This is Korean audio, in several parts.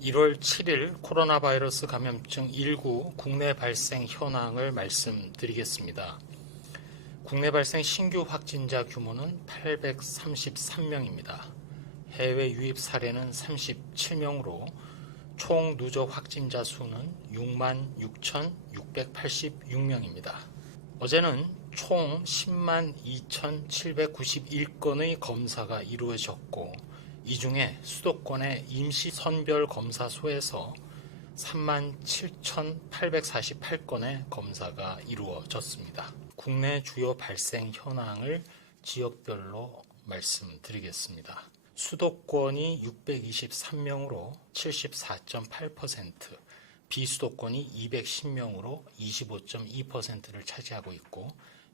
(1월 7일) 코로나 바이러스 감염증 19 국내 발생 현황을 말씀드리겠습니다. 국내 발생 신규 확진자 규모는 833명입니다. 해외 유입 사례는 37명으로 총 누적 확진자 수는 66,686명입니다. 어제는 총 10만 2,791건의 검사가 이루어졌고 이 중에 수도권의 임시선별검사소에서 37,848건의 검사가 이루어졌습니다. 국내 주요 발생 현황을 지역별로 말씀드리겠습니다. 수도권이 623명으로 74.8%, 비수도권이 210명으로 25.2%를 차지하고 있고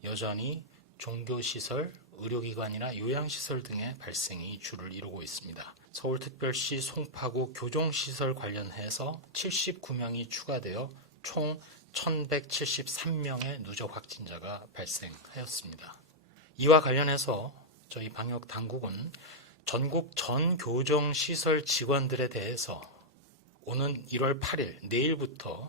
여전히 종교시설, 의료기관이나 요양시설 등의 발생이 주를 이루고 있습니다. 서울특별시 송파구 교종시설 관련해서 79명이 추가되어 총 1,173명의 누적 확진자가 발생하였습니다. 이와 관련해서 저희 방역당국은 전국 전 교정시설 직원들에 대해서 오는 1월 8일 내일부터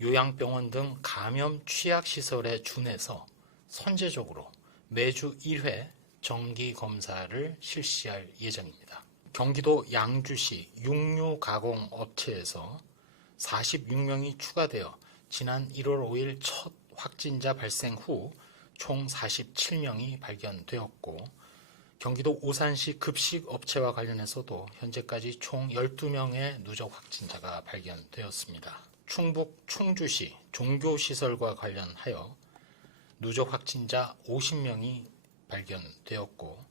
요양병원 등 감염 취약시설에 준해서 선제적으로 매주 1회 정기검사를 실시할 예정입니다. 경기도 양주시 육류가공업체에서 46명이 추가되어 지난 1월 5일 첫 확진자 발생 후 총 47명이 발견되었고 경기도 오산시 급식업체와 관련해서도 현재까지 총 12명의 누적 확진자가 발견되었습니다. 충북 충주시 종교시설과 관련하여 누적 확진자 50명이 발견되었고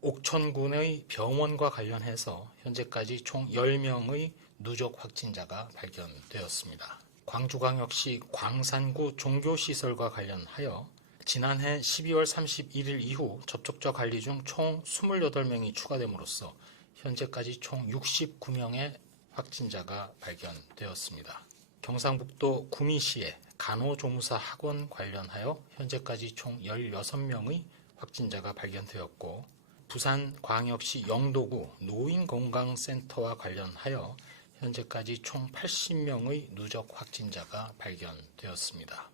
옥천군의 병원과 관련해서 현재까지 총 10명의 누적 확진자가 발견되었습니다. 광주광역시 광산구 종교시설과 관련하여 지난해 12월 31일 이후 접촉자 관리 중 총 28명이 추가됨으로써 현재까지 총 69명의 확진자가 발견되었습니다. 경상북도 구미시의 간호조무사 학원 관련하여 현재까지 총 16명의 확진자가 발견되었고 부산광역시 영도구 노인건강센터와 관련하여 현재까지 총 80명의 누적 확진자가 발견되었습니다.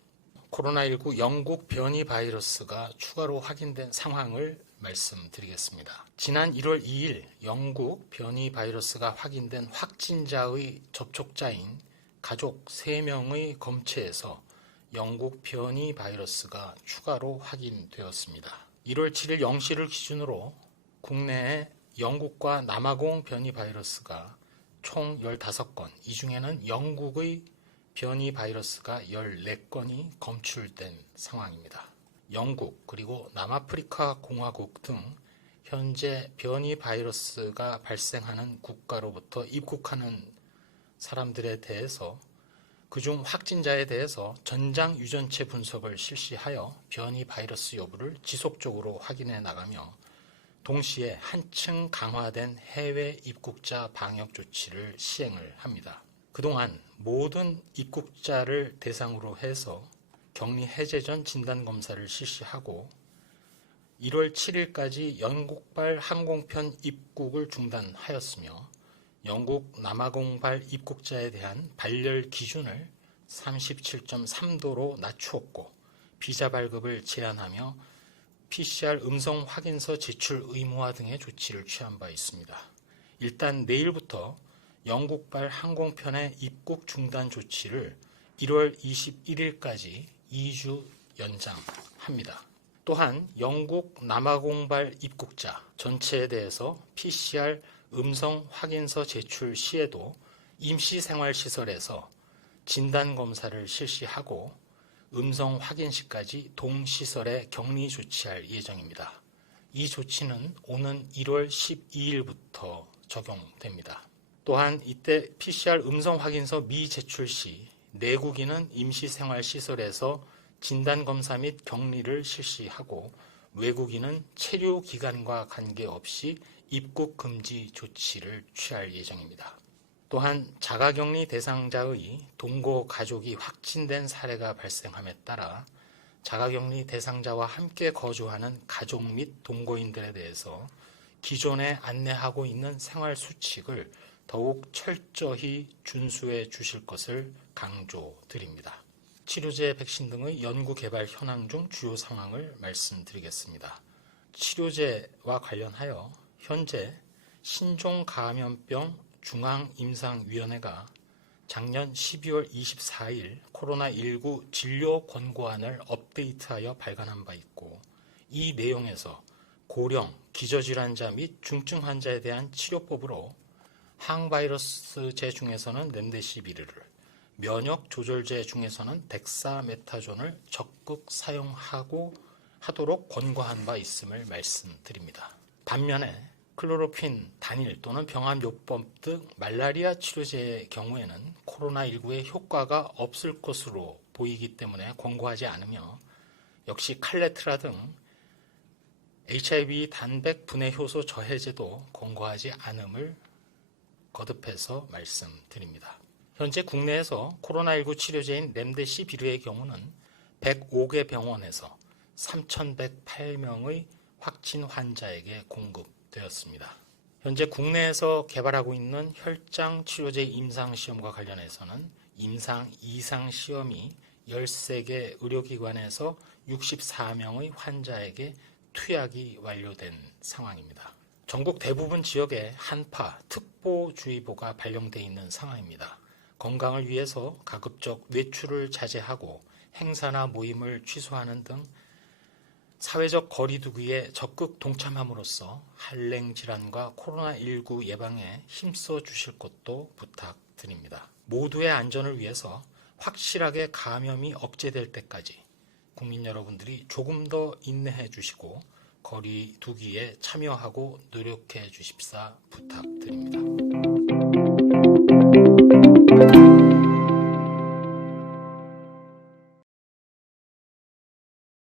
코로나19 영국 변이 바이러스가 추가로 확인된 상황을 말씀드리겠습니다. 지난 1월 2일 영국 변이 바이러스가 확인된 확진자의 접촉자인 가족 3명의 검체에서 영국 변이 바이러스가 추가로 확인되었습니다. 1월 7일 0시를 기준으로 국내에 영국과 남아공 변이 바이러스가 총 15건, 이 중에는 영국의 변이 바이러스가 14건이 검출된 상황입니다. 영국 그리고 남아프리카 공화국 등 현재 변이 바이러스가 발생하는 국가로부터 입국하는 사람들에 대해서 그중 확진자에 대해서 전장 유전체 분석을 실시하여 변이 바이러스 여부를 지속적으로 확인해 나가며 동시에 한층 강화된 해외 입국자 방역 조치를 시행을 합니다. 그동안 모든 입국자를 대상으로 해서 격리 해제 전 진단검사를 실시하고 1월 7일까지 영국발 항공편 입국을 중단하였으며 영국 남아공발 입국자에 대한 발열 기준을 37.3도로 낮추었고 비자 발급을 제한하며 PCR 음성 확인서 제출 의무화 등의 조치를 취한 바 있습니다. 일단 내일부터 영국발 항공편의 입국 중단 조치를 1월 21일까지 2주 연장합니다. 또한 영국 남아공발 입국자 전체에 대해서 PCR 음성 확인서 제출 시에도 임시생활시설에서 진단검사를 실시하고 음성 확인 시까지 동시설에 격리 조치할 예정입니다. 이 조치는 오는 1월 12일부터 적용됩니다. 또한 이때 PCR 음성 확인서 미제출 시 내국인은 임시생활시설에서 진단검사 및 격리를 실시하고 외국인은 체류기간과 관계없이 입국 금지 조치를 취할 예정입니다. 또한 자가격리 대상자의 동거 가족이 확진된 사례가 발생함에 따라 자가격리 대상자와 함께 거주하는 가족 및 동거인들에 대해서 기존에 안내하고 있는 생활 수칙을 더욱 철저히 준수해 주실 것을 강조드립니다. 치료제, 백신 등의 연구 개발 현황 중 주요 상황을 말씀드리겠습니다. 치료제와 관련하여 현재 신종감염병 중앙임상위원회가 작년 12월 24일 코로나19 진료 권고안을 업데이트하여 발간한 바 있고, 이 내용에서 고령, 기저질환자 및 중증 환자에 대한 치료법으로 항바이러스제 중에서는 렘데시비르를, 면역 조절제 중에서는 덱사메타존을 적극 사용하도록 권고한 바 있음을 말씀드립니다. 반면에 클로로퀸 단일 또는 병합요법 등 말라리아 치료제의 경우에는 코로나19의 효과가 없을 것으로 보이기 때문에 권고하지 않으며, 역시 칼레트라 등 HIV 단백 분해 효소 저해제도 권고하지 않음을 거듭해서 말씀드립니다. 현재 국내에서 코로나19 치료제인 렘데시비르의 경우는 105개 병원에서 3,108명의 확진 환자에게 공급되었습니다. 현재 국내에서 개발하고 있는 혈장 치료제 임상시험과 관련해서는 임상 2상 시험이 13개 의료기관에서 64명의 환자에게 투약이 완료된 상황입니다. 전국 대부분 지역에 한파, 특보주의보가 발령돼 있는 상황입니다. 건강을 위해서 가급적 외출을 자제하고 행사나 모임을 취소하는 등 사회적 거리두기에 적극 동참함으로써 한랭질환과 코로나19 예방에 힘써 주실 것도 부탁드립니다. 모두의 안전을 위해서 확실하게 감염이 억제될 때까지 국민 여러분들이 조금 더 인내해 주시고 거리두기에 참여하고 노력해 주십사 부탁드립니다.